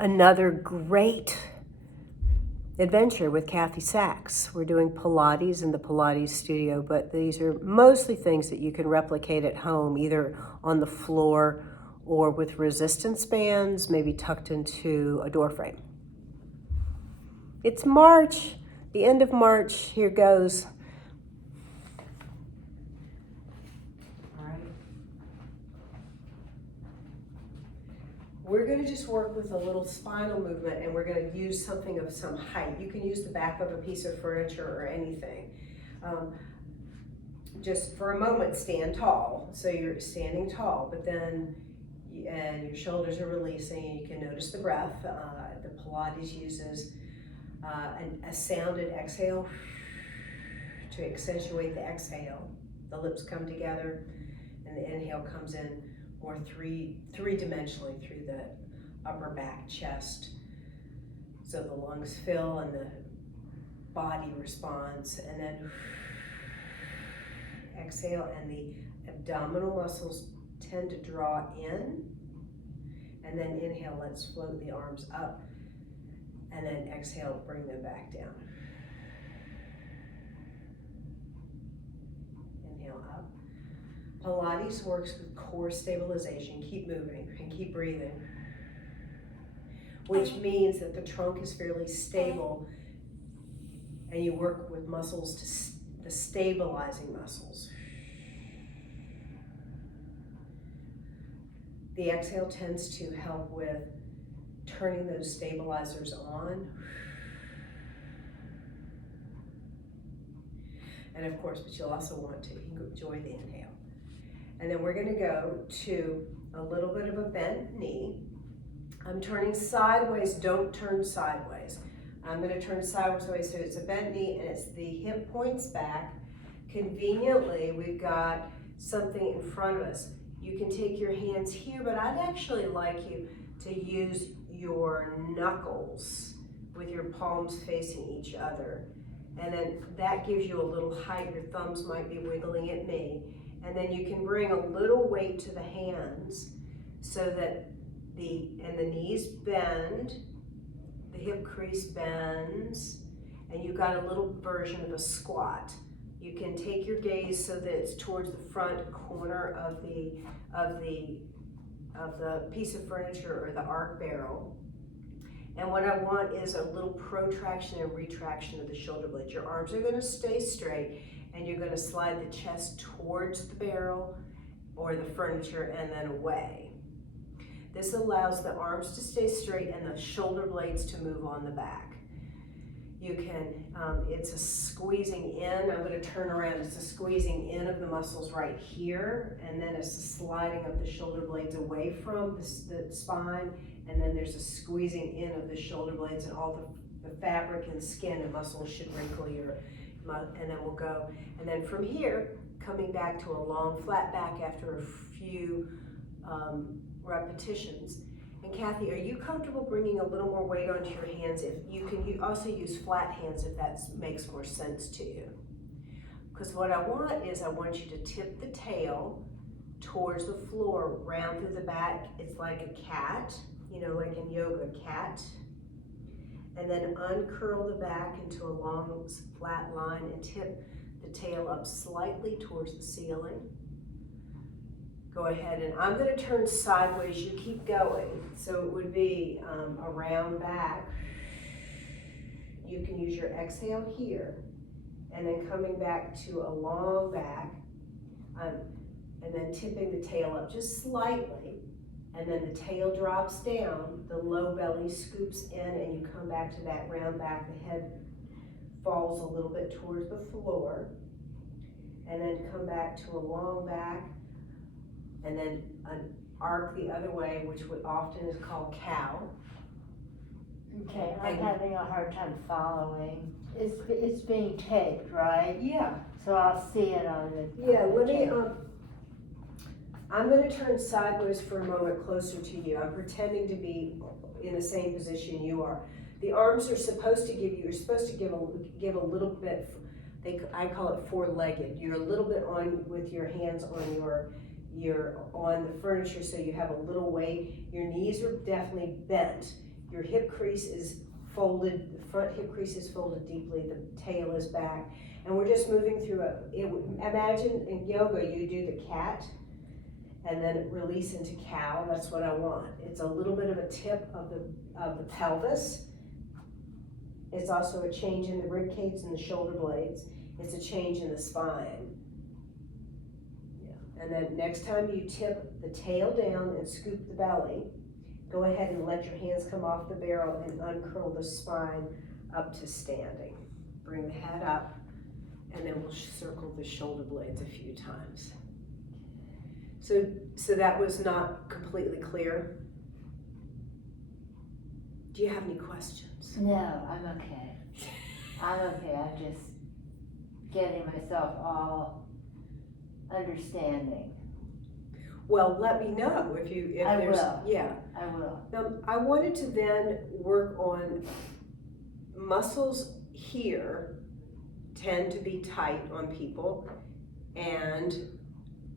another great adventure with Cathy Sachs. We're doing Pilates in the Pilates studio, but these are mostly things that you can replicate at home, either on the floor or with resistance bands, maybe tucked into a door frame. It's March, the end of March. Here goes. We're going to just work with a little spinal movement, and we're going to use something of some height. You can use the back of a piece of furniture or anything. Just for a moment, stand tall. So you're standing tall, but then and your shoulders are releasing. You can notice the breath. The Pilates uses a sounded exhale to accentuate the exhale. The lips come together, and the inhale comes in more three-dimensionally through the upper back, chest. So the lungs fill and the body responds, and then exhale, and the abdominal muscles tend to draw in, and then inhale, let's float the arms up, and then exhale, bring them back down. Inhale up. Pilates works with core stabilization. Keep moving and keep breathing, which means that the trunk is fairly stable, and you work with muscles, the stabilizing muscles. The exhale tends to help with turning those stabilizers on. And of course, but you'll also want to enjoy the inhale. And then we're going to go to a little bit of a bent knee. I'm turning sideways, don't turn sideways. I'm going to turn sideways, so it's a bent knee, and it's the hip points back. Conveniently, we've got something in front of us. You can take your hands here, but I'd actually like you to use your knuckles with your palms facing each other. And then that gives you a little height. Your thumbs might be wiggling at me. And then you can bring a little weight to the hands so that the knees bend, the hip crease bends, and you've got a little version of a squat. You can take your gaze so that it's towards the front corner of the piece of furniture or the arc barrel. And what I want is a little protraction and retraction of the shoulder blades. Your arms are going to stay straight, and you're going to slide the chest towards the barrel or the furniture and then away. This allows the arms to stay straight and the shoulder blades to move on the back. You can, it's a squeezing in. I'm going to turn around. It's a squeezing in of the muscles right here, and then it's a sliding of the shoulder blades away from the spine, and then there's a squeezing in of the shoulder blades, and all the fabric and skin and muscles should wrinkle and then we'll go. And then from here, coming back to a long flat back after a few repetitions. And Cathy, are you comfortable bringing a little more weight onto your hands? If you can also use flat hands if that makes more sense to you. Because what I want you to tip the tail towards the floor, round through the back. It's like a cat, like in yoga, cat. And then uncurl the back into a long flat line and tip the tail up slightly towards the ceiling. Go ahead, and I'm going to turn sideways. You keep going. So it would be a round back. You can use your exhale here, and then coming back to a long back, and then tipping the tail up just slightly. And then the tail drops down, the low belly scoops in, and you come back to that round back. The head falls a little bit towards the floor, and then come back to a long back, and then an arc the other way, which often is called cow. Okay, I'm having a hard time following. It's being taped, right? Yeah. So I'll see it on the. Yeah. Let me. I'm going to turn sideways for a moment closer to you. I'm pretending to be in the same position you are. The arms are supposed to give you. You're supposed to give a little bit. I call it four-legged. You're a little bit on with your hands on you're on the furniture, so you have a little weight. Your knees are definitely bent. Your hip crease is folded, the front hip crease is folded deeply, the tail is back. And we're just moving through imagine in yoga you do the cat and then release into cow. That's what I want. It's a little bit of a tip of the pelvis. It's also a change in the rib cage and the shoulder blades. It's a change in the spine. Yeah. And then next time you tip the tail down and scoop the belly, go ahead and let your hands come off the barrel and uncurl the spine up to standing. Bring the head up, and then we'll circle the shoulder blades a few times. So that was not completely clear. Do you have any questions? No, I'm okay. I'm okay. I'm just getting myself all understanding. Well, let me know if there's, will. Yeah. I will. Now, I wanted to then work on muscles here tend to be tight on people, and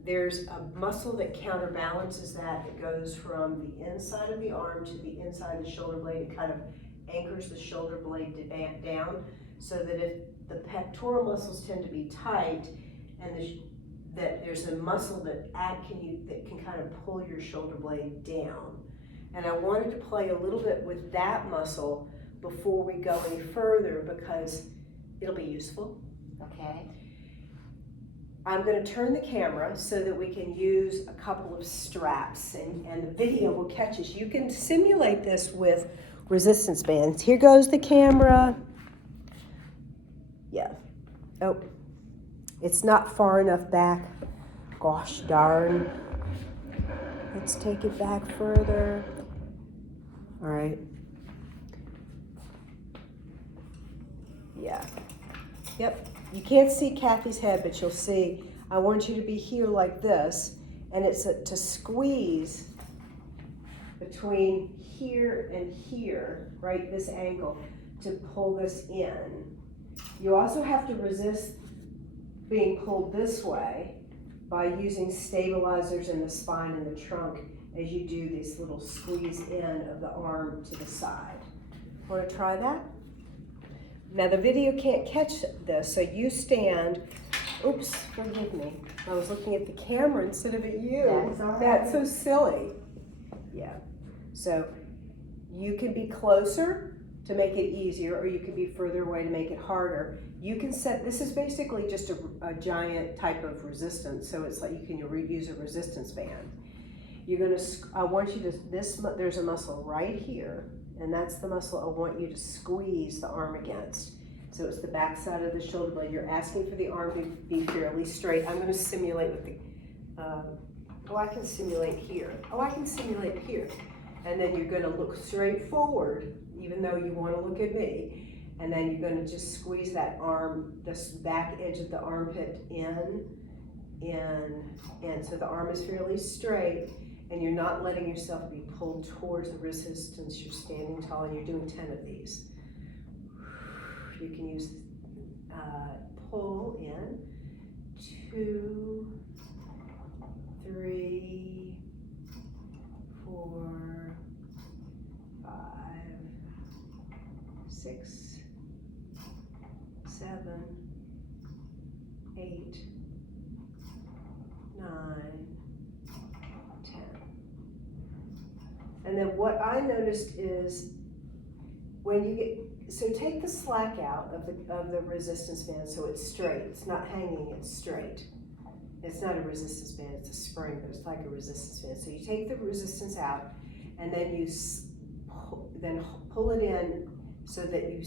there's a muscle that counterbalances that. It goes from the inside of the arm to the inside of the shoulder blade. It kind of anchors the shoulder blade down, so that if the pectoral muscles tend to be tight, and that there's a muscle that can kind of pull your shoulder blade down. And I wanted to play a little bit with that muscle before we go any further, because it'll be useful. Okay. I'm going to turn the camera so that we can use a couple of straps, and the video will catch us. You can simulate this with resistance bands. Here goes the camera. Yeah. Oh, it's not far enough back. Gosh darn. Let's take it back further. All right. Yeah. Yep. You can't see Cathy's head, but you'll see. I want you to be here like this, and it's to squeeze between here and here, right, this angle, to pull this in. You also have to resist being pulled this way by using stabilizers in the spine and the trunk as you do this little squeeze in of the arm to the side. Want to try that? Now the video can't catch this, so you stand. Oops, forgive me. I was looking at the camera instead of at you. That's all right. That's so silly. Yeah. So you can be closer to make it easier, or you can be further away to make it harder. You can set, this is basically just a giant type of resistance, so it's like you can use a resistance band. You're gonna, I want you to, there's a muscle right here, and that's the muscle I want you to squeeze the arm against. So it's the back side of the shoulder blade. You're asking for the arm to be fairly straight. I'm gonna simulate with the, oh, I can simulate here. Oh, I can simulate here. And then you're gonna look straight forward, even though you wanna look at me. And then you're gonna just squeeze that arm, this back edge of the armpit in. So the arm is fairly straight, and you're not letting yourself be pulled towards the resistance. You're standing tall, and you're doing 10 of these. You can use pull in, 2, 3, 4, 5, 6, 7, 8, 9, 10. And then what I noticed is when you get, so take the slack out of the resistance band so it's straight. It's not hanging, it's straight. It's not a resistance band, it's a spring, but it's like a resistance band. So you take the resistance out, and then you pull it in so that you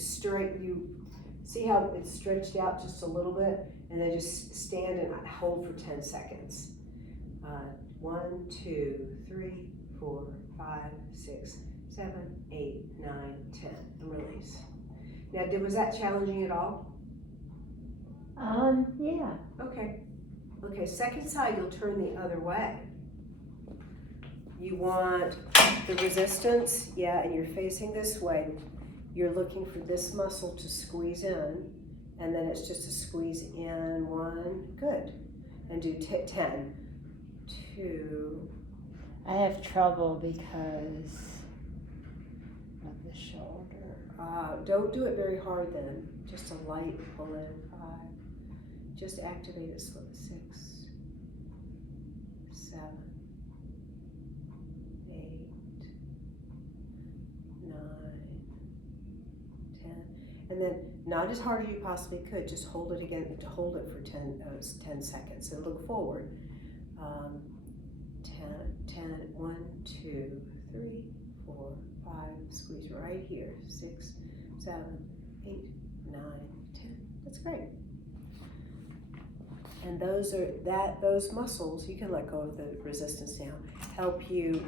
see how it's stretched out just a little bit, and then just stand and hold for 10 seconds. 1, 2, 3, 4, 5, 6, 7, 8, 9, 10, and release. Now, was that challenging at all? Yeah. Okay. Okay, second side, you'll turn the other way. You want the resistance, yeah, and you're facing this way. You're looking for this muscle to squeeze in, and then it's just a squeeze in, 1, good. And do 10, 2. I have trouble because of the shoulder. Don't do it very hard then. Just a light pull in. 5. Just activate it slow. 6, 7, 8, 9, 10. And then not as hard as you possibly could. Just hold it again. To hold it for 10 seconds. And look forward. 10, 1, 2, 3, 4, 5. Squeeze right here. 6, 7, 8, 9, 10. That's great. And those muscles, you can let go of the resistance now, help you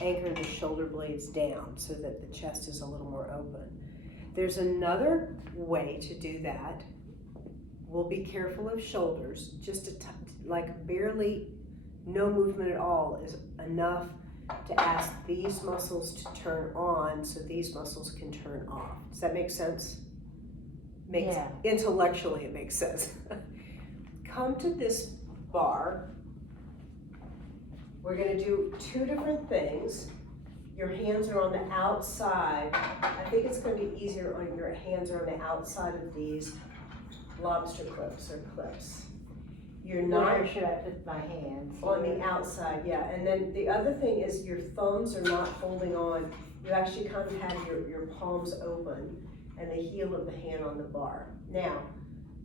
anchor the shoulder blades down so that the chest is a little more open. There's another way to do that. We'll be careful of shoulders. Just like barely no movement at all is enough to ask these muscles to turn on so these muscles can turn off. Does that make sense? Yeah. Intellectually it makes sense. Come to this bar. We're gonna do 2 different things. Your hands are on the outside. I think it's gonna be easier on your hands are on the outside of these lobster clips or clips. You're not. Where should I put my hands? On the outside, yeah. And then the other thing is your thumbs are not holding on. You actually kind of have your palms open and the heel of the hand on the bar. Now,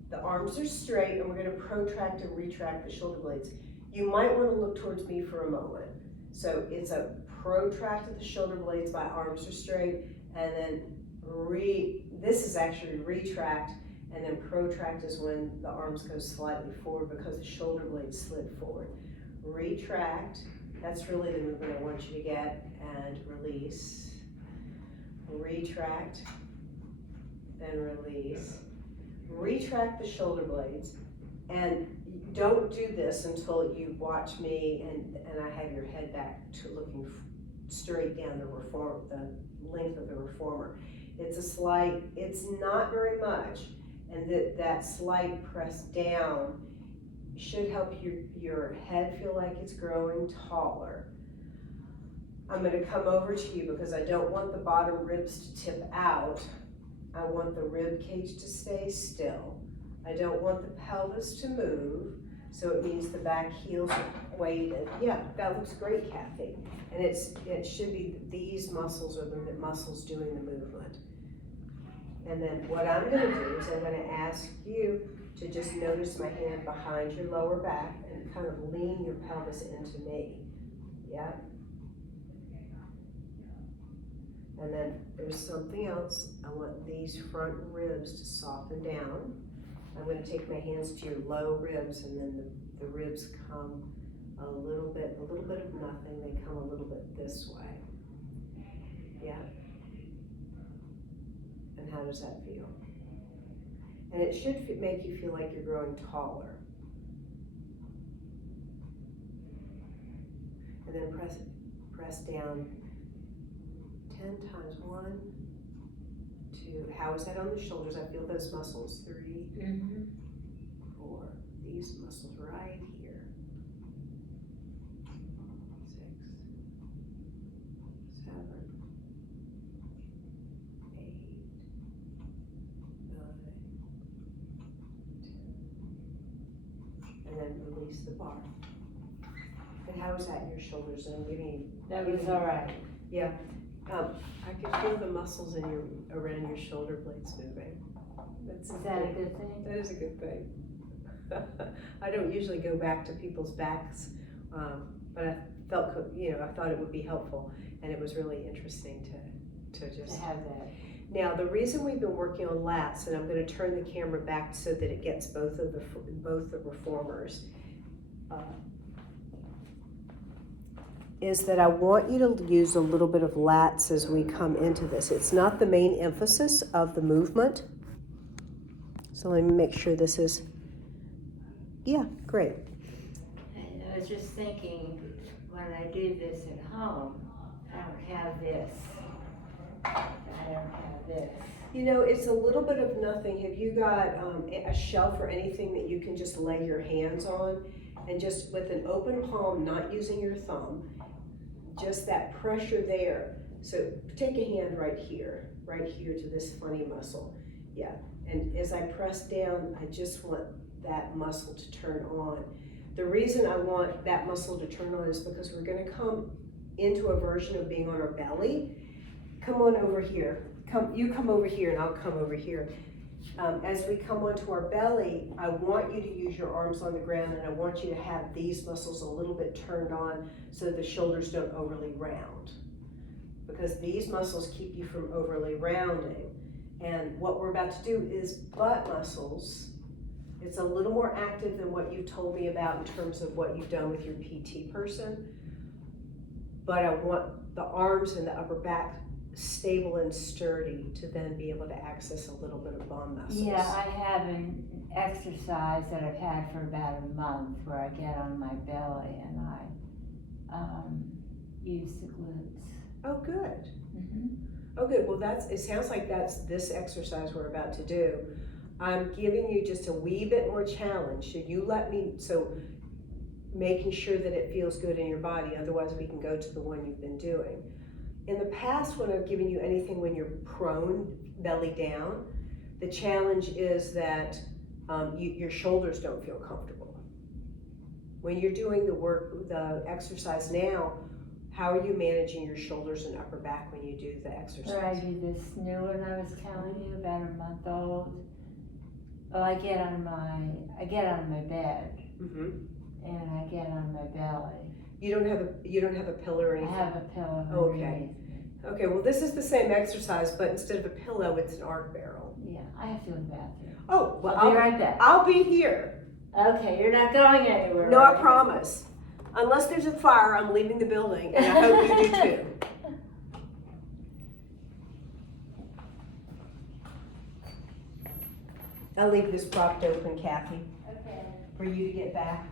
the arms are straight and we're gonna protract and retract the shoulder blades. You might wanna look towards me for a moment. So it's a protract of the shoulder blades, my arms are straight, and then this is actually retract, and then protract is when the arms go slightly forward because the shoulder blades slid forward. Retract, that's really the movement I want you to get, and release. Retract, then release. Retract the shoulder blades, and don't do this until you watch me and I have your head back to looking straight down the length of the reformer. It's not very much, and that slight press down should help your head feel like it's growing taller. I'm gonna come over to you because I don't want the bottom ribs to tip out. I want the rib cage to stay still. I don't want the pelvis to move, so it means the back heels are weighted. Yeah, that looks great, Cathy. And it should be these muscles are the muscles doing the movement. And then what I'm gonna do is I'm gonna ask you to just notice my hand behind your lower back and kind of lean your pelvis into me. Yeah. And then there's something else. I want these front ribs to soften down. I'm going to take my hands to your low ribs, and then the ribs come a little bit of nothing. They come a little bit this way. Yeah. And how does that feel? And it should make you feel like you're growing taller. And then press down 10 times. 1, 2. How is that on the shoulders? I feel those muscles. 3, 4. These muscles right here. 6, 7, 8, 9, 10. And then release the bar. And how is that in your shoulders? And I'm giving you. That was all right. Yeah. I can feel the muscles around your shoulder blades moving. Is that a good thing? That is a good thing. I don't usually go back to people's backs, but I felt, I thought it would be helpful, and it was really interesting to just have that. Now, the reason we've been working on lats, and I'm going to turn the camera back so that it gets both the reformers. Is that I want you to use a little bit of lats as we come into this. It's not the main emphasis of the movement. So let me make sure this is, yeah, great. And I was just thinking, when I do this at home, I don't have this. It's a little bit of nothing. Have you got a shelf or anything that you can just lay your hands on? And just with an open palm, not using your thumb, just that pressure there So take a hand right here to this funny muscle. Yeah, and as I press down, I just want that muscle to turn on. The reason I want that muscle to turn on is because we're gonna come into a version of being on our belly. Come on over here. You come over here and I'll come over here. As we come onto our belly, I want you to use your arms on the ground, and I want you to have these muscles a little bit turned on so the shoulders don't overly round. Because these muscles keep you from overly rounding. And what we're about to do is butt muscles. It's a little more active than what you've told me about in terms of what you've done with your PT person. But I want the arms and the upper back stable and sturdy to then be able to access a little bit of bum muscles. Yeah, I have an exercise that I've had for about a month where I get on my belly and I use the glutes. Oh, good. Mm-hmm. Oh, good. Well, it sounds like that's this exercise we're about to do. I'm giving you just a wee bit more challenge. Should you let me, so making sure that it feels good in your body, otherwise we can go to the one you've been doing. In the past, when I've given you anything when you're prone, belly down, the challenge is that your shoulders don't feel comfortable. When you're doing the exercise now, how are you managing your shoulders and upper back when you do the exercise? Where I do this new one I was telling you about a month old. Well, I get on my bed, Mm-hmm. and I get on my belly. You don't have a pillow or anything? I have a pillow Okay. underneath. Okay, well this is the same exercise, but instead of a pillow, it's an arc barrel. Yeah, I have to go to the bathroom. Oh, well I'll be right back. I'll be here. Okay, you're not going anywhere. No, I right? promise. Unless there's a fire, I'm leaving the building, and I hope you do too. I'll leave this propped open, Cathy, Okay. for you to get back.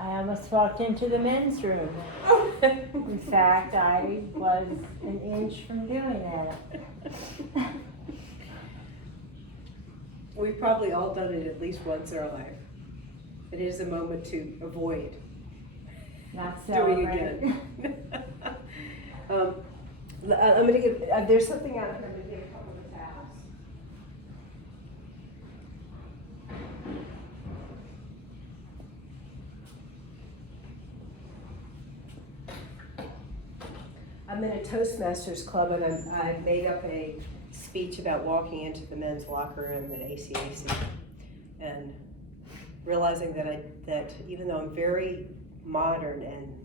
I almost walked into the men's room. In fact, I was an inch from doing that. We've probably all done it at least once in our life. It is a moment to avoid Not doing celebrate. again. I'm gonna give, there's something out here, I'm gonna get a couple of towels. I'm in a Toastmasters club and I made up a speech about walking into the men's locker room at ACAC and realizing that even though I'm very modern and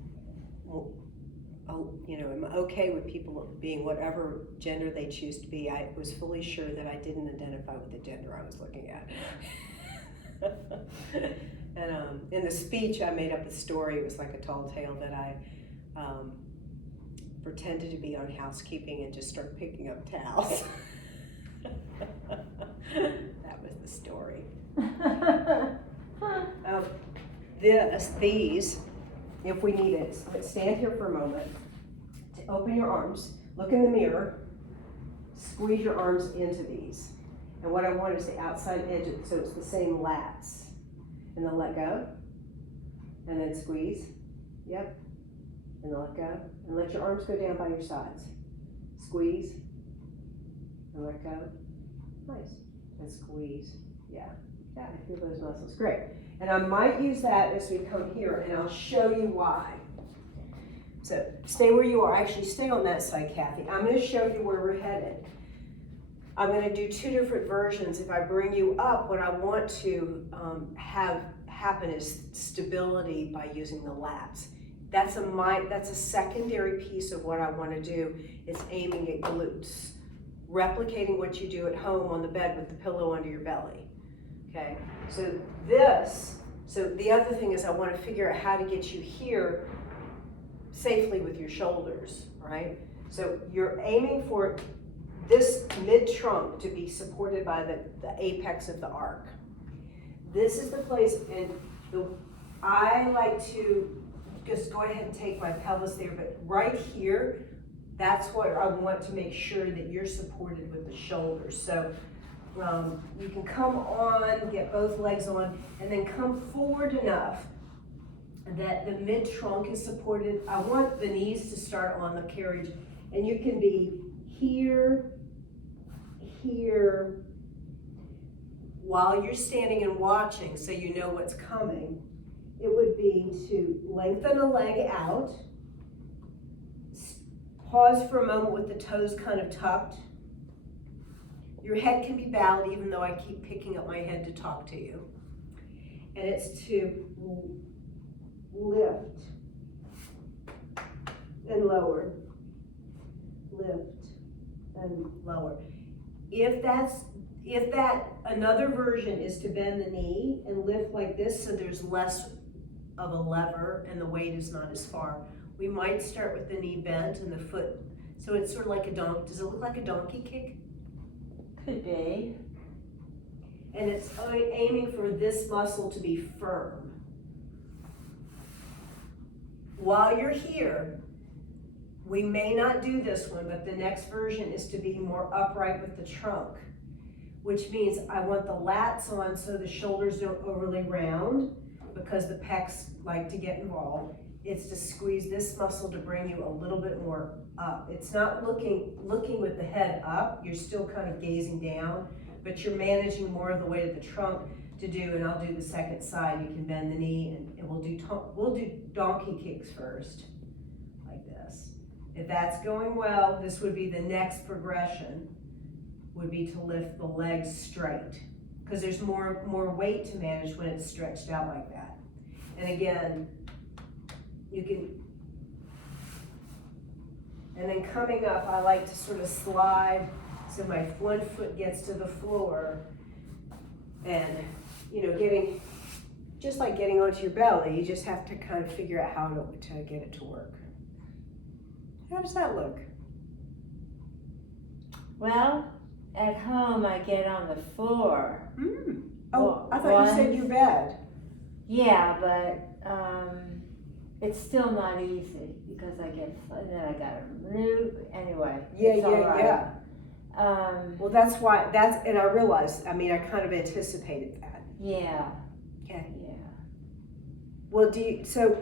I'm okay with people being whatever gender they choose to be, I was fully sure that I didn't identify with the gender I was looking at. And in the speech, I made up a story. It was like a tall tale that I pretended to be on housekeeping and just started picking up towels. That was the story. These, if we need it, let's stand here for a moment. To open your arms, look in the mirror, squeeze your arms into these. And what I want is the outside edge, so it's the same lats. And then let go, and then squeeze, yep, and then let go. And let your arms go down by your sides. Squeeze, and let go, nice, and squeeze, yeah, I feel those muscles, great. And I might use that as we come here, and I'll show you why. So stay where you are, actually stay on that side, Kathy. I'm gonna show you where we're headed. I'm gonna do two different versions. If I bring you up, what I want to have happen is stability by using the lats. That's a secondary piece of what I wanna do. It's aiming at glutes. Replicating what you do at home on the bed with the pillow under your belly, okay? So the other thing is I wanna figure out how to get you here safely with your shoulders, right? So you're aiming for this mid-trunk to be supported by the apex of the arc. This is the place, and I like to just go ahead and take my pelvis there, but right here, that's what I want to make sure that you're supported with the shoulders. So you can come on, get both legs on, and then come forward enough that the mid-trunk is supported. I want the knees to start on the carriage, and you can be here, here, while you're standing and watching so you know what's coming. It would be to lengthen a leg out, pause for a moment with the toes kind of tucked. Your head can be bowed even though I keep picking up my head to talk to you. And it's to lift and lower, lift and lower. If that another version is to bend the knee and lift like this so there's less of a lever and the weight is not as far, we might start with the knee bent and the foot, so it's sort of like a donkey. Does it look like a donkey kick? Could be. And it's aiming for this muscle to be firm. While you're here, we may not do this one, but the next version is to be more upright with the trunk, which means I want the lats on so the shoulders don't overly round because the pecs like to get involved. It's to squeeze this muscle to bring you a little bit more up. It's not looking with the head up, you're still kind of gazing down, but you're managing more of the weight of the trunk to do, and I'll do the second side. You can bend the knee and we'll do donkey kicks first, like this. If that's going well, this would be the next progression, would be to lift the legs straight, because there's more weight to manage when it's stretched out like that. And again, you can, and then coming up, I like to sort of slide so my one foot gets to the floor, and getting, just like getting onto your belly, you just have to kind of figure out how to get it to work. How does that look? Well, at home I get on the floor. Oh, I thought you said your bed. Yeah, but it's still not easy because and then I gotta move, anyway. Yeah, it's all right. yeah. Well, that's why, and I realized, I kind of anticipated that. Yeah. Okay. Yeah. Well, so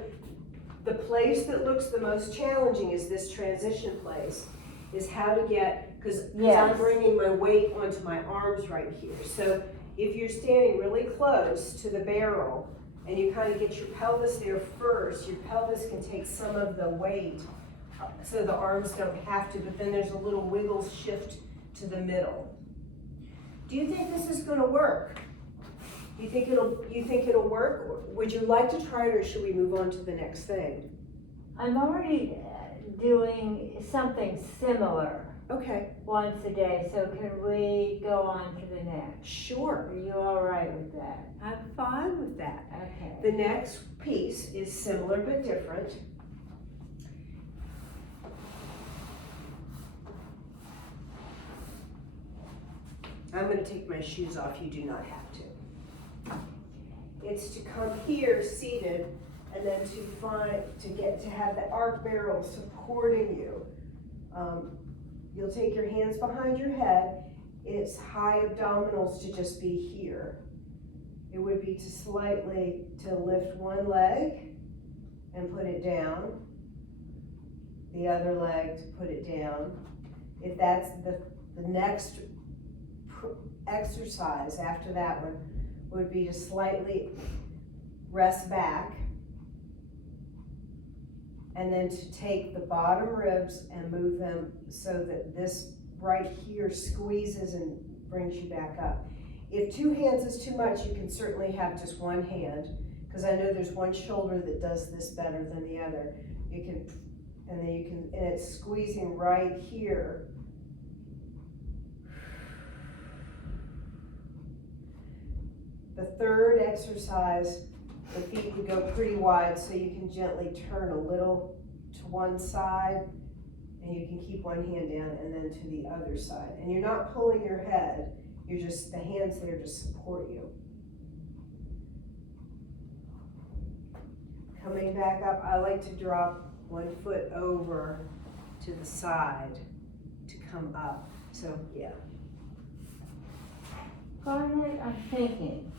the place that looks the most challenging is this transition place, is how to get, because I'm bringing my weight onto my arms right here. So if you're standing really close to the barrel and you kind of get your pelvis there first, your pelvis can take some of the weight so the arms don't have to, but then there's a little wiggle shift to the middle. Do you think this is going to work? You think it'll work? Or would you like to try it, or should we move on to the next thing? I'm already doing something similar. Okay. Once a day, so can we go on to the next? Sure. Are you all right with that? I'm fine with that. Okay. The next piece is similar but different. I'm going to take my shoes off. You do not have to. It's to come here seated and then to have the arc barrel supporting you. You'll take your hands behind your head. It's high abdominals to just be here. It would be to lift one leg and put it down. The other leg to put it down. If that's the next exercise after that one would be to slightly rest back and then to take the bottom ribs and move them so that this right here squeezes and brings you back up. If two hands is too much, you can certainly have just one hand, because I know there's one shoulder that does this better than the other. And it's squeezing right here. The third exercise, the feet would go pretty wide so you can gently turn a little to one side, and you can keep one hand down and then to the other side. And you're not pulling your head, the hands there to support you. Coming back up, I like to drop one foot over to the side to come up. So, yeah. Garnet, I'm thinking.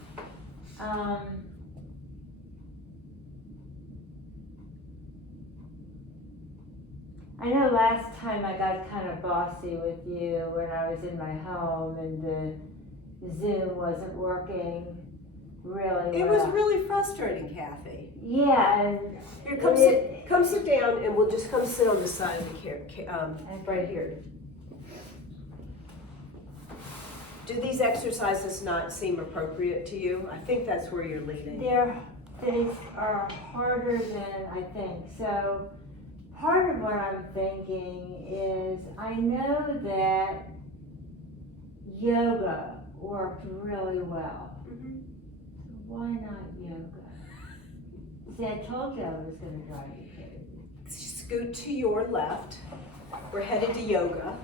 I know last time I got kind of bossy with you when I was in my home and the Zoom wasn't working really well. It was really frustrating, Cathy. Yeah, and here, come sit down, and we'll just come sit on the side of the right here. Do these exercises not seem appropriate to you? I think that's where you're leading. They are harder than I think. So part of what I'm thinking is I know that yoga worked really well. Mm-hmm. So why not yoga? See, I told you I was going to drive you crazy. Scoot to your left. We're headed to yoga.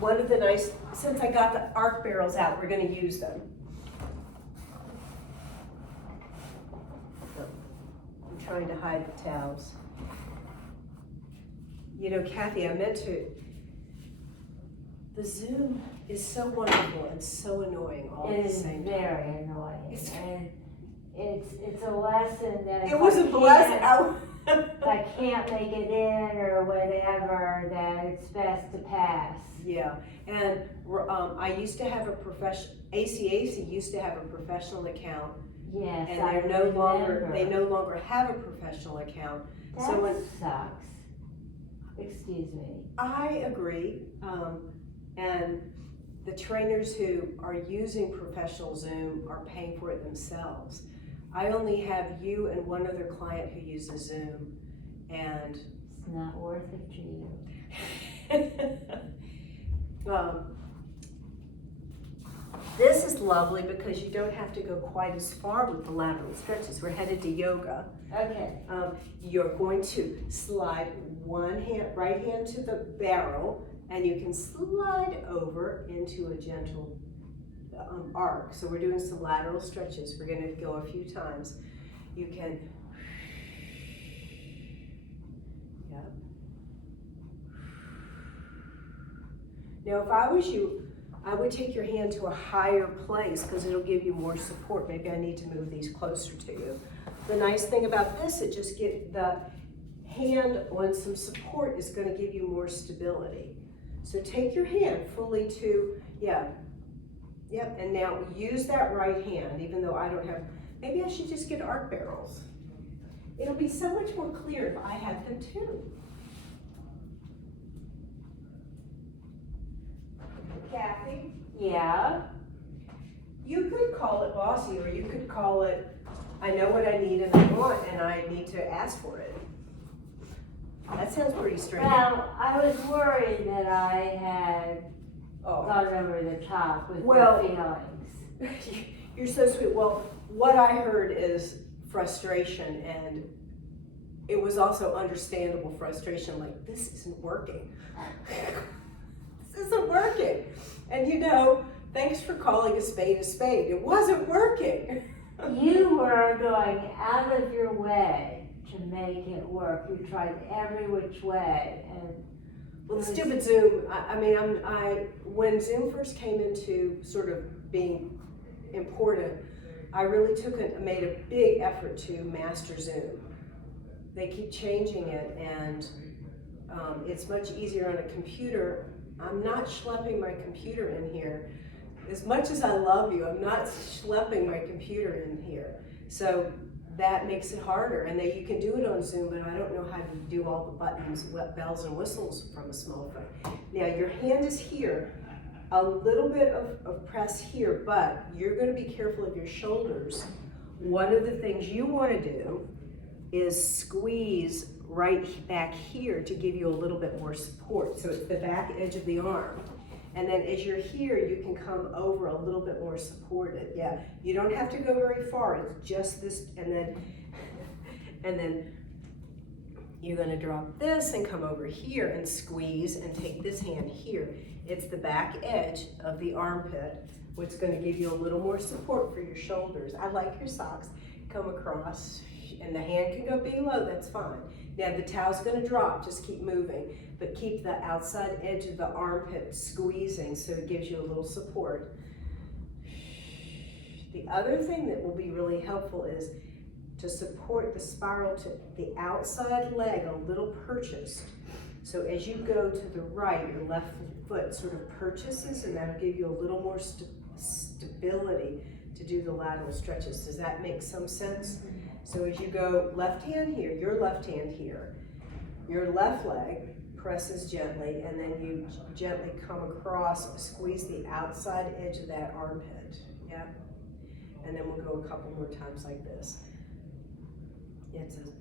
One of the since I got the arc barrels out, we're going to use them. I'm trying to hide the towels. You know, Cathy, the Zoom is so wonderful and so annoying all at the same time. It is very annoying. And it's a lesson that it was a blessing. If I can't make it in or whatever, that it's best to pass. Yeah, and I used to have ACAC used to have a professional account. Yes, and they no longer have a professional account. That sucks. Excuse me. I agree, and the trainers who are using professional Zoom are paying for it themselves. I only have you and one other client who uses Zoom, and it's not worth it to you. This is lovely because you don't have to go quite as far with the lateral stretches. We're headed to yoga. Okay. You're going to slide right hand to the barrel, and you can slide over into a gentle arc. So we're doing some lateral stretches. We're gonna go a few times. You can, yep. Now if I was you, I would take your hand to a higher place because it'll give you more support. Maybe I need to move these closer to you. The nice thing about this, it just get the hand on some support is going to give you more stability. So take your hand fully to, yeah, yep, and now use that right hand, even though I don't have, maybe I should just get arc barrels. It'll be so much more clear if I had them too. Cathy? Yeah. You could call it bossy, or you could call it, I know what I need and I want, and I need to ask for it. That sounds pretty straight. Well, I was worried that I had gone over the top with my feelings. You're so sweet. Well, what I heard is frustration, and it was also understandable frustration, like, this isn't working. This isn't working. And you know, thanks for calling a spade a spade. It wasn't working. You were going out of your way to make it work. You tried every which way, and well, the stupid Zoom. When Zoom first came into sort of being important, I really made a big effort to master Zoom. They keep changing it, and it's much easier on a computer. I'm not schlepping my computer in here. As much as I love you, I'm not schlepping my computer in here. So that makes it harder. And then you can do it on Zoom, but I don't know how to do all the buttons, bells and whistles from a small phone. Now your hand is here, a little bit of press here, but you're gonna be careful of your shoulders. One of the things you wanna do is squeeze right back here to give you a little bit more support. So it's the back edge of the arm. And then as you're here, you can come over a little bit more supported. Yeah, you don't have to go very far. It's just this, and then you're gonna drop this and come over here and squeeze and take this hand here. It's the back edge of the armpit, which is gonna give you a little more support for your shoulders. I like your socks. Come across, and the hand can go below, that's fine. Now the towel's gonna drop, just keep moving, but keep the outside edge of the armpit squeezing so it gives you a little support. The other thing that will be really helpful is to support the spiral to the outside leg a little purchased. So as you go to the right, your left foot sort of purchases, and that'll give you a little more stability to do the lateral stretches. Does that make some sense? So as you go left hand here, your left hand here, your left leg presses gently, and then you gently come across, squeeze the outside edge of that armpit. Yeah. And then we'll go a couple more times like this. It's an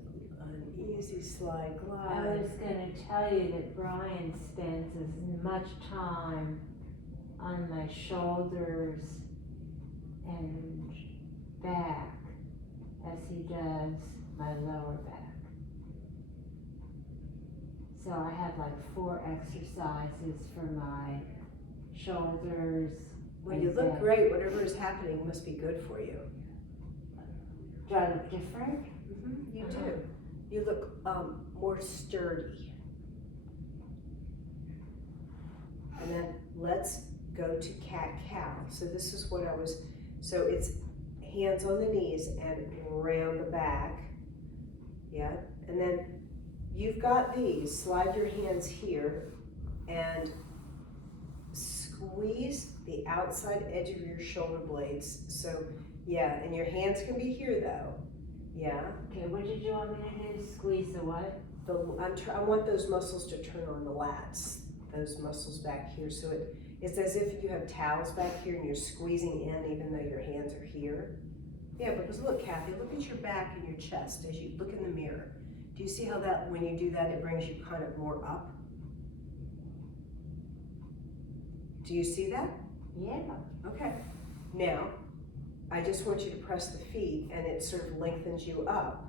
easy slide glide. I was going to tell you that Brian spends as much time on my shoulders and back as he does my lower back. So I have like 4 exercises for my shoulders. Well, you look great. Whatever is happening must be good for you. Do I look different? Mm-hmm. You do. You look more sturdy. And then let's go to cat-cow. So this is what so it's hands on the knees and round the back. Yeah, and then you've got these. Slide your hands here and squeeze the outside edge of your shoulder blades. So yeah, and your hands can be here though. Yeah. Okay, what did you want me to do? Squeeze the what? I want those muscles to turn on the lats. Those muscles back here. So it's as if you have towels back here and you're squeezing in even though your hands are here. Yeah, because look, Cathy, look at your back and your chest as you look in the mirror. Do you see how that, when you do that, it brings you kind of more up? Do you see that? Yeah. Okay. Now, I just want you to press the feet and it sort of lengthens you up.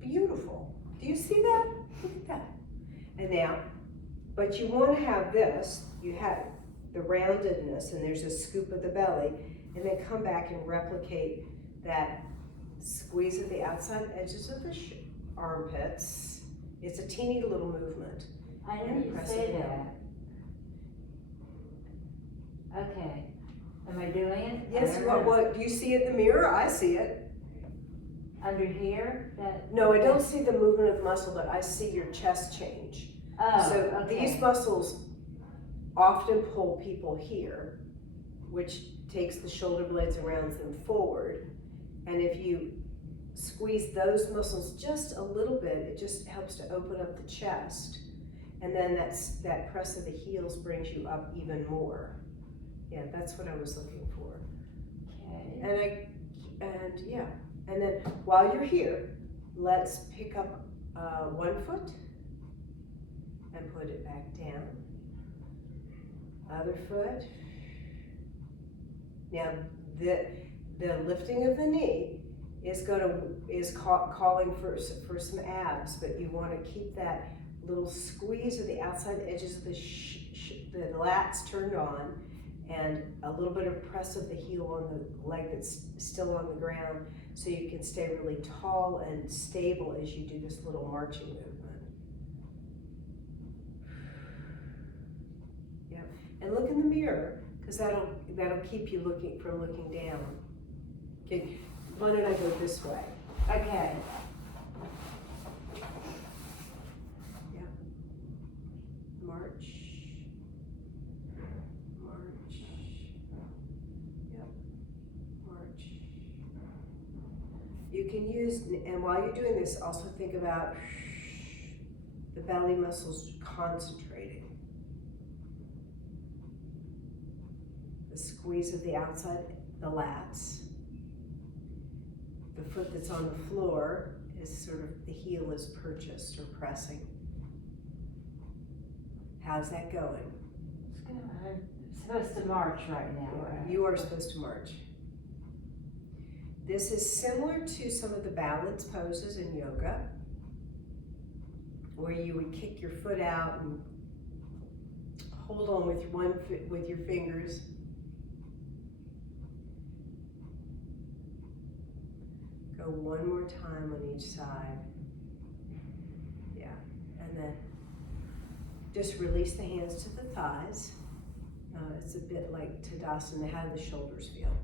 Beautiful. Do you see that? Look at that. And now, but you want to have this, the roundedness, and there's a scoop of the belly, and then come back and replicate that squeeze at the outside edges of the armpits. It's a teeny little movement. I know And you press say it that. Okay. Am I doing it? Yes, what do you see it in the mirror? I see it. Under here? That. No, I don't see the movement of the muscle, but I see your chest change. Oh, So okay. these muscles often pull people here, which takes the shoulder blades around them forward. And if you squeeze those muscles just a little bit, it just helps to open up the chest. And then that press of the heels brings you up even more. Yeah, that's what I was looking for. Okay. And then while you're here, let's pick up one foot and put it back down. Other foot. Now the lifting of the knee is calling for some abs, but you want to keep that little squeeze of the outside edges of the lats turned on, and a little bit of press of the heel on the leg that's still on the ground, so you can stay really tall and stable as you do this little marching movement. Yeah, and look in the mirror, because that'll keep you looking down. Okay, why don't I go this way? Okay. Yeah. March. Yep. March. You can use, and while you're doing this, also think about the belly muscles concentrating. The squeeze of the outside, the lats. The foot that's on the floor is sort of, the heel is purchased or pressing. How's that going? It's good. I'm supposed to march right now, right? You are supposed to march. This is similar to some of the balance poses in yoga, where you would kick your foot out and hold on with one foot with your fingers. Go one more time on each side. Yeah, and then just release the hands to the thighs. It's a bit like Tadasana. How do the shoulders feel?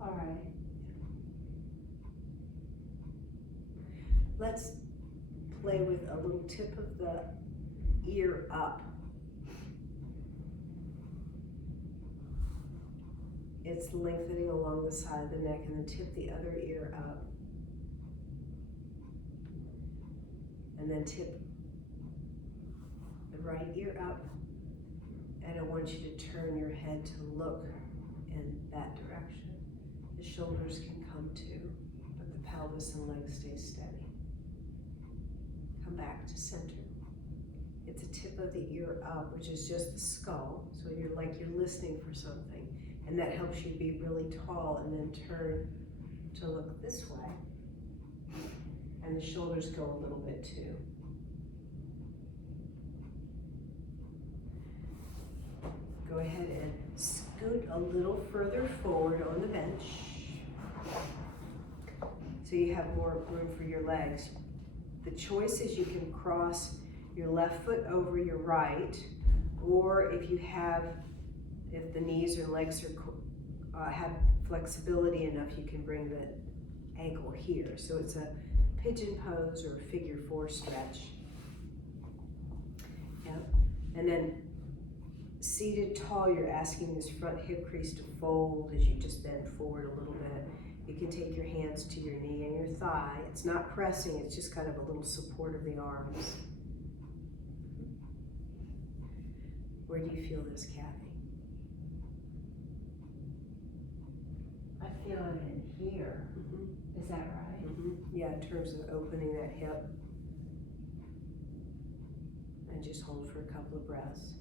All right. Let's play with a little tip of the ear up. It's lengthening along the side of the neck, and then tip the other ear up. And then tip the right ear up. And I want you to turn your head to look in that direction. The shoulders can come too, but the pelvis and legs stay steady. Come back to center. It's a tip of the ear up, which is just the skull. So you're listening for something. And that helps you be really tall, and then turn to look this way. And the shoulders go a little bit too. Go ahead and scoot a little further forward on the bench, so you have more room for your legs. The choice is you can cross your left foot over your right, or if the knees or legs have flexibility enough, you can bring the ankle here. So it's a pigeon pose or a figure 4 stretch. Yep. And then seated tall, you're asking this front hip crease to fold as you just bend forward a little bit. You can take your hands to your knee and your thigh. It's not pressing, it's just kind of a little support of the arms. Where do you feel this, Cathy? I feel it in here. Mm-hmm. Is that right? Mm-hmm. Yeah, in terms of opening that hip. And just hold for a couple of breaths.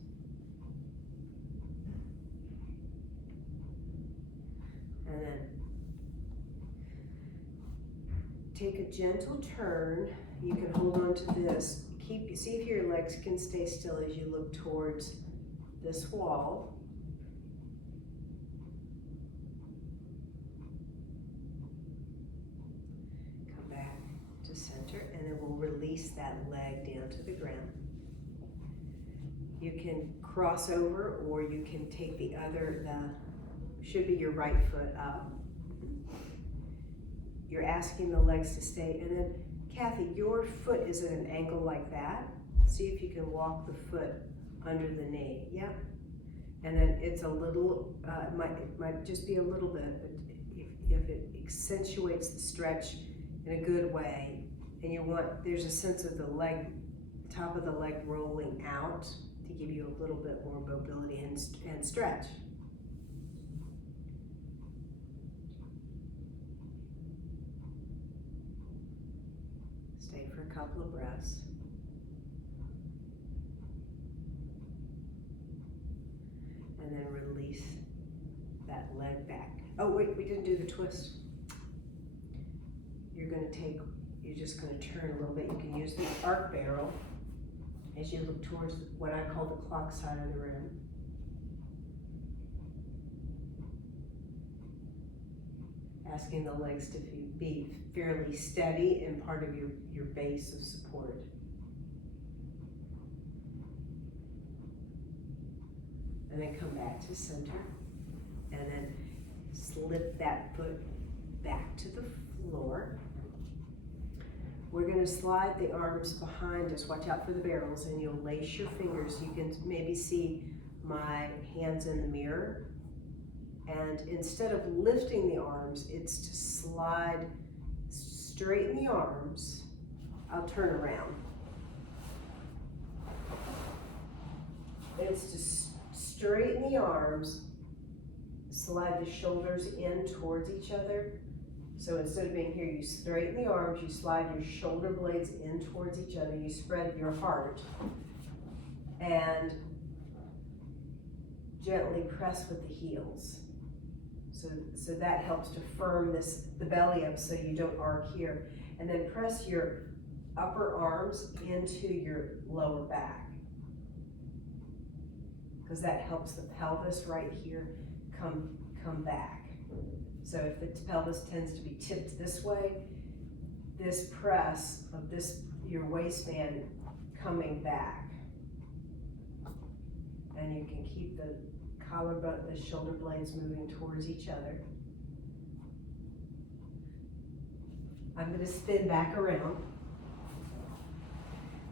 And then take a gentle turn. You can hold on to this. See if your legs can stay still as you look towards this wall. release that leg down to the ground. You can cross over, or you can take the should be your right foot up. You're asking the legs to stay, and then Cathy, your foot is at an angle like that. See if you can walk the foot under the knee. Yep. And then it's a little, it might just be a little bit, but if it accentuates the stretch in a good way, and there's a sense of the leg, top of the leg rolling out to give you a little bit more mobility and stretch. Stay for a couple of breaths. And then release that leg back. Oh wait, we didn't do the twist. You're just gonna turn a little bit. You can use the arc barrel as you look towards what I call the clock side of the room. Asking the legs to be fairly steady and part of your base of support. And then come back to center, and then slip that foot back to the floor. We're going to slide the arms behind us. Watch out for the barrels, and you'll lace your fingers. You can maybe see my hands in the mirror. And instead of lifting the arms, it's to slide, straighten the arms. I'll turn around. It's to straighten the arms, slide the shoulders in towards each other. So instead of being here, you straighten the arms, you slide your shoulder blades in towards each other, you spread your heart, and gently press with the heels. So that helps to firm the belly up so you don't arc here. And then press your upper arms into your lower back, because that helps the pelvis right here come back. So if the pelvis tends to be tipped this way, this press of your waistband coming back. And you can keep the collarbone, the shoulder blades moving towards each other. I'm going to spin back around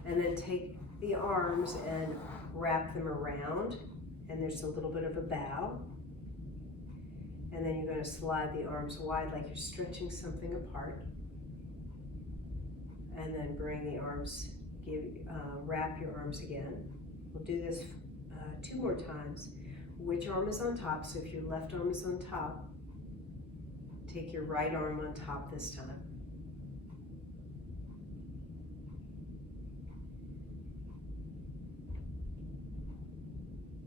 and then take the arms and wrap them around, and there's a little bit of a bow. And then you're going to slide the arms wide like you're stretching something apart. And then bring the arms, wrap your arms again. We'll do this 2 more times. Which arm is on top? So if your left arm is on top, take your right arm on top this time.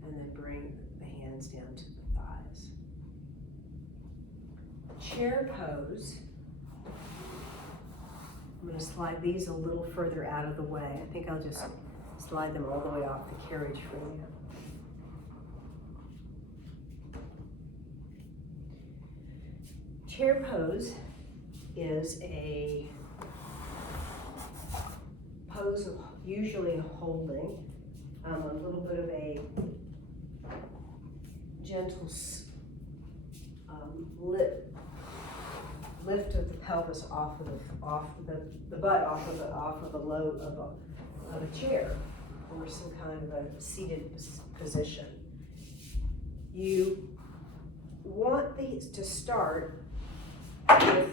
And then bring the hands down to the thighs. Chair pose. I'm going to slide these a little further out of the way. I think I'll just slide them all the way off the carriage for you. Chair pose is a pose of usually holding a little bit of a gentle lift of the pelvis off of the butt off of a load of a chair or some kind of a seated position. You want these to start with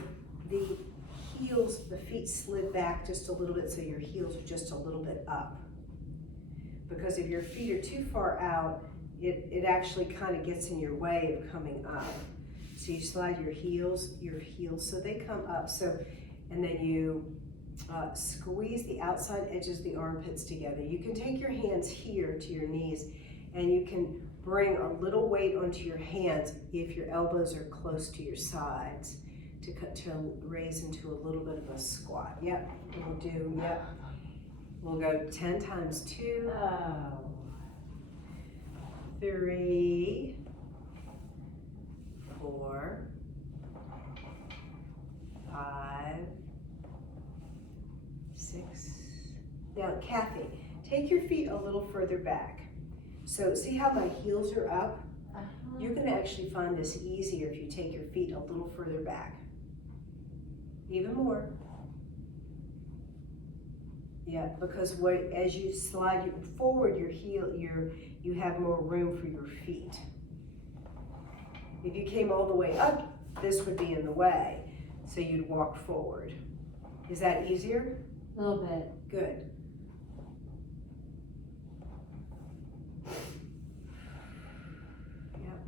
the heels, the feet slid back just a little bit so your heels are just a little bit up. Because if your feet are too far out, it actually kind of gets in your way of coming up. So you slide your heels so they come up. And then you squeeze the outside edges of the armpits together. You can take your hands here to your knees, and you can bring a little weight onto your hands if your elbows are close to your sides to raise into a little bit of a squat. Yep, we'll go 10 times. 2, 3, 4, 5, 6, Now, Cathy, take your feet a little further back. So see how my heels are up? You're gonna actually find this easier if you take your feet a little further back. Even more. Yeah, because as you slide forward your heel, you have more room for your feet. If you came all the way up, this would be in the way, so you'd walk forward. Is that easier? A little bit. Good. Yep.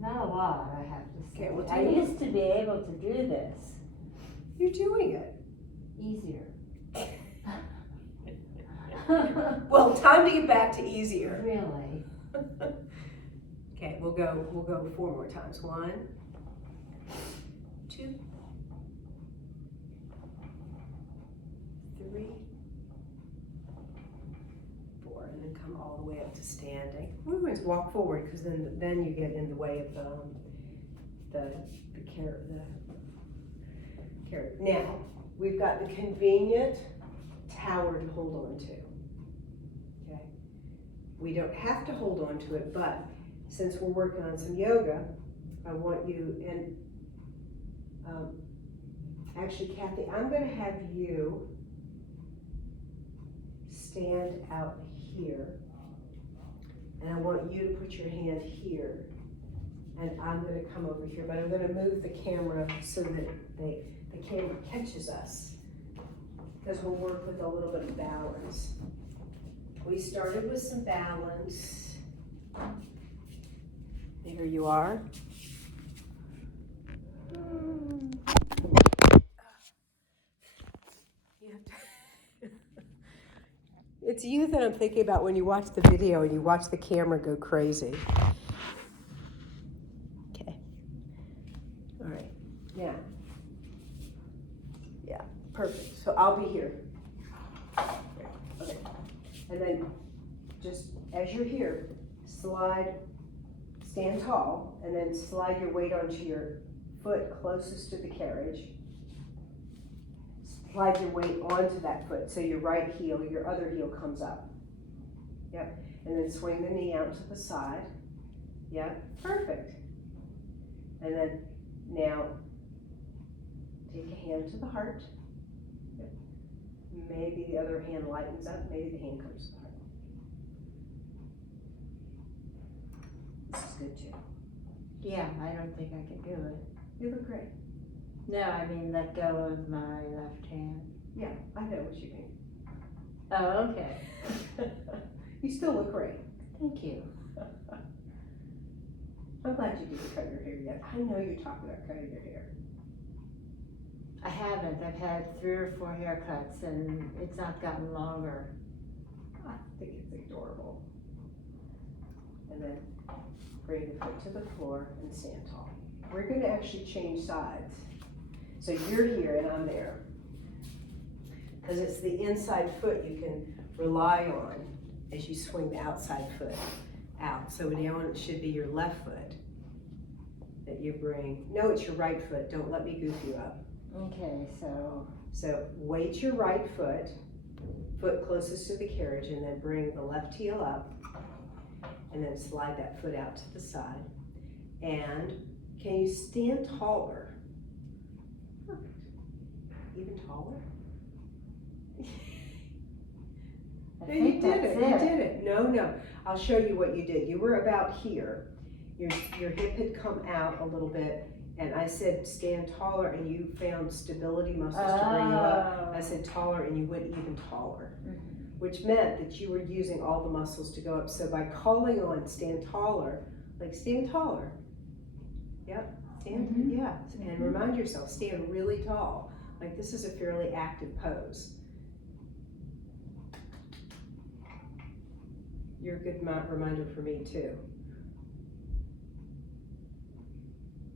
Not a lot, I have to say. Okay, well, I used to be able to do this You're doing it. easier. Well, time to get back to easier. Really? Okay, we'll go 4 more times. 1, 2, 3, 4, and then come all the way up to standing. We always walk forward because then you get in the way of the carrot. Now we've got the convenient tower to hold on to. Okay, we don't have to hold on to it, but since we're working on some yoga, I want you, and actually, Cathy, I'm going to have you stand out here, and I want you to put your hand here, and I'm going to come over here, but I'm going to move the camera so that the camera catches us, because we'll work with a little bit of balance. We started with some balance. There you are. It's you that I'm thinking about when you watch the video and you watch the camera go crazy. Okay. All right. Now. Yeah, perfect. So I'll be here. Okay. And then just as you're here, stand tall, and then slide your weight onto your foot closest to the carriage. Slide your weight onto that foot, so your right heel, your other heel comes up. Yep, and then swing the knee out to the side. Yep, perfect. And then now, take a hand to the heart. Yep. Maybe the other hand lightens up, maybe the hand comes to the heart. This is good too. Yeah, I don't think I could do it. You look great. No, I mean let go of my left hand. Yeah, I know what you mean. Oh, okay. You still look great. Thank you. I'm glad you didn't cut your hair yet. I know you're talking about cutting your hair. I haven't. I've had 3 or 4 haircuts and it's not gotten longer. I think it's adorable. And then bring the foot to the floor and stand tall. We're going to actually change sides. So you're here and I'm there. Because it's the inside foot you can rely on as you swing the outside foot out. So now it should be your left foot that you bring. No, it's your right foot. Don't let me goof you up. Okay, so weight your right foot closest to the carriage, and then bring the left heel up, and then slide that foot out to the side. And can you stand taller? Perfect. Even taller? I No, think you did that's it. You did it. No. I'll show you what you did. You were about here. Your hip had come out a little bit, and I said stand taller, and you found stability muscles to bring you up. I said taller, and you went even taller, which meant that you were using all the muscles to go up. So by calling on stand taller, like stand taller. Yep. Stand. Yeah. And remind yourself, stand really tall. Like this is a fairly active pose. You're a good reminder for me too.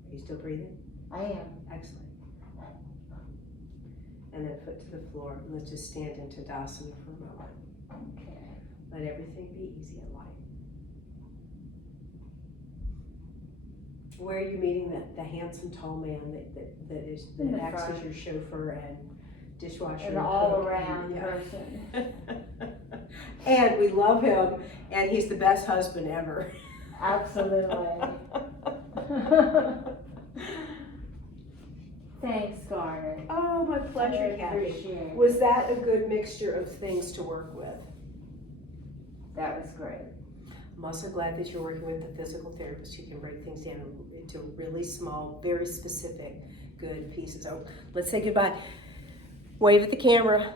Are you still breathing? I am. Excellent. And then foot to the floor. And let's just stand in Tadasana for a moment. Okay. Let everything be easy and light. Where are you meeting the handsome tall man that acts as your chauffeur and dishwasher. An and all cook, around and, person. And we love him, and he's the best husband ever. Absolutely. Thanks, Garnet. Oh, my pleasure, I Cathy. appreciate it. Was that a good mixture of things to work with? That was great. I'm also glad that you're working with a physical therapist who can break things down into really small, very specific, good pieces. Oh, let's say goodbye. Wave at the camera.